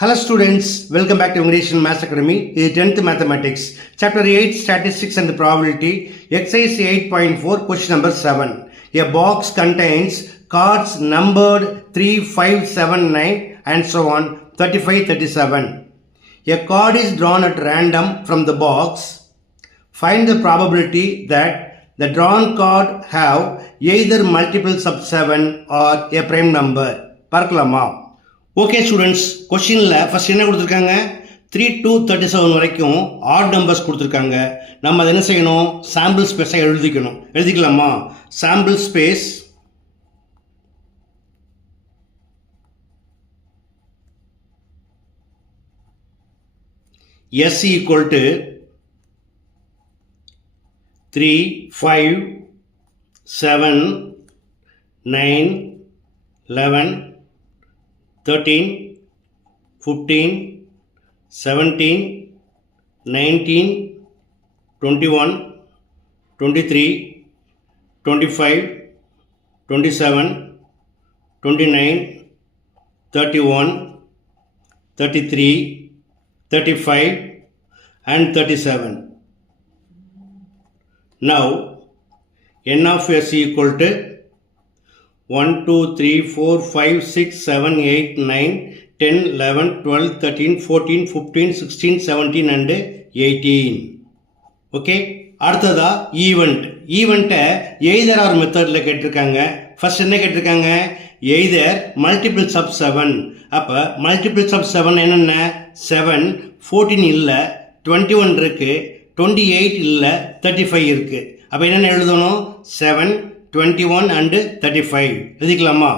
Hello students, welcome back to English and Maths Academy. This is 10th Mathematics, Chapter 8, Statistics and the Probability, Exercise 8.4, Question number 7. A box contains cards numbered 3, 5, 7, 9 and so on, 35, 37. A card is drawn at random from the box. Find the probability that the drawn card have either multiples of 7 or a prime number. பார்க்கலாமா? Okay students, கொஸ்டினில் ஃபஸ்ட் என்ன கொடுத்துருக்காங்க, 3 to 37 வரைக்கும் odd numbers கொடுத்துருக்காங்க. நம்ம அதை என்ன செய்யணும், சாம்பிள் ஸ்பேஸை எழுதிக்கலாமா? Sample space S equal to 3, 5, 7, 9, 11, 13, 15, 17, 19, 21, 23, 25, 27, 29, 31, 33, 35 and 37. Now n of s equal to 1, 2, 3, 4, 5, 6, 7, 8, 9, 10, 11, 12, 13, 14, 15, 16, 17 and 18. ஓகே, அடுத்ததா ஈவெண்ட்டை எய்தர் ஆர் மெத்தடில் கேட்டிருக்காங்க. ஃபர்ஸ்ட் என்ன கேட்டிருக்காங்க, எய்தர் மல்டிபிள்ஸ் ஆஃப் 7. அப்போ மல்டிபிள்ஸ் ஆஃப் 7 என்னென்ன, 7, 14 இல்லை, 21 இருக்குது, 28 இல்லை, 35 இருக்குது. அப்போ என்னென்ன எழுதணும், 7, 21 and 35 எழுதிக்கலாமா?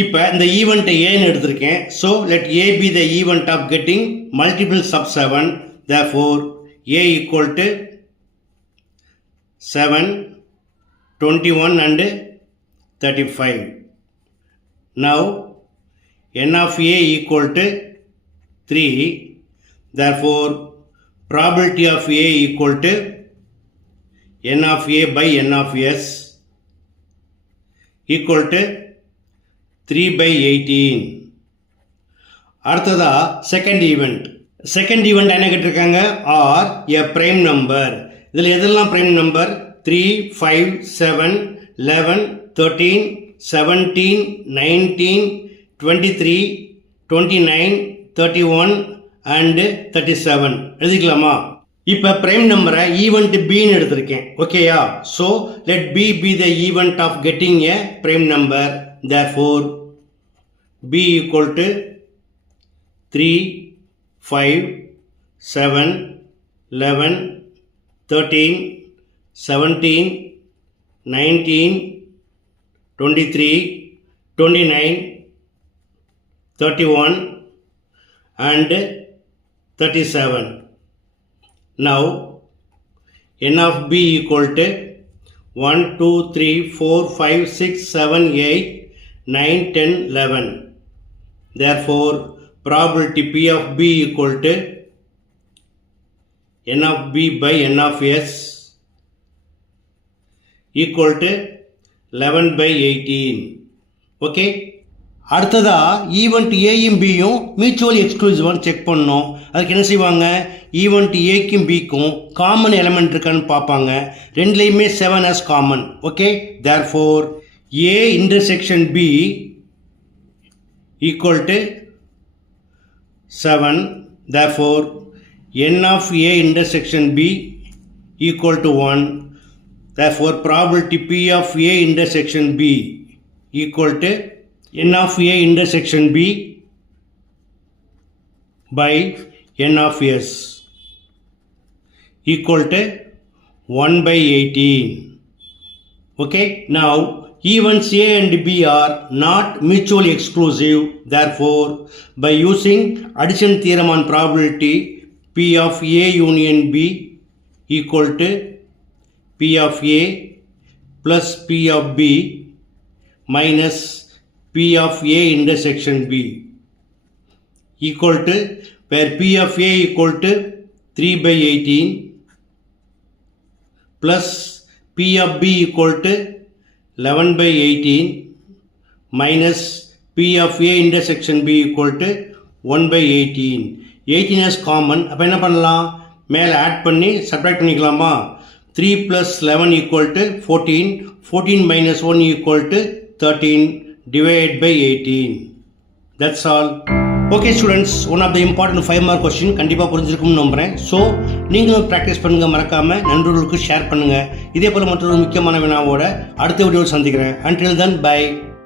இப்போ இந்த ஈவெண்ட்டை ஏன்னு எடுத்திருக்கேன். So let A be the event of getting multiples of 7. therefore A equal to 7, 21 and 35. Now n of A equal to 3. therefore probability of A equal to n of A by n of S equal to 3 by 18. அடுத்ததா second event என்ன கேட்டிருக்காங்க, ஆர் எ prime number. இதில் எதெல்லாம் prime number, 3, 5, 7, 11, 13, 17, 19, 23, 29, 31 and 37 எழுதிக்கலாமா? இப்போ பிரைம் நம்பரை ஈவெண்ட் பின்னு எடுத்திருக்கேன். ஓகேயா? So let B be the event of getting a prime number. therefore B equal to 3, 5, 7, 11, 13, 17, 19, 23, 29, 31 and 37. Now n of B equal to 1, 2, 3, 4, 5, 6, 7, 8, 9, 10, 11. therefore probability P of B equal to n of B by n of S equal to 11 by 18. ஓகே, அடுத்ததா ஈவெண்ட் ஏயும் பியும் மியூச்சுவல் எக்ஸ்க்ளூசிவான்னு செக் பண்ணணும். அதுக்கு என்ன செய்வாங்க, ஈவெண்ட் ஏக்கும் பிக்கும் காமன் எலமெண்ட் இருக்கான்னு பார்ப்பாங்க. ரெண்டுலேயுமே 7 as common. Okay, therefore A intersection B equal to 7. therefore n of A intersection B equal to 1. therefore probability P of A intersection B equal to n of A intersection B by n of S equal to 1 by 18. okay, now events A and B are not mutually exclusive. therefore by using addition theorem on probability, P of A union B equal to P of A plus P of B minus P of A intersection B equal to, where P of A equal to 3 by 18 plus P of B equal to 11 by 18 minus P of A intersection B equal to 1 by 18. 18 is common. அப்போ என்ன பண்ணலாம், மேலே ஆட் பண்ணி சப்ராக்ட் பண்ணிக்கலாமா. 3 plus 11 equal to 14. 14 minus 1 equal to 13 divided by 18. That's all. Okay students, one of the important 5 mark question கண்டிப்பாக புரிஞ்சிருக்கும்னு நம்புகிறேன். ஸோ நீங்களும் ப்ராக்டிஸ் பண்ணுங்கள், மறக்காமல் நண்பர்களுக்கு ஷேர் பண்ணுங்கள். இதே போல் மற்றொரு முக்கியமான வினாவோட அடுத்த வீடியோவில் சந்திக்கிறேன். Until then, bye.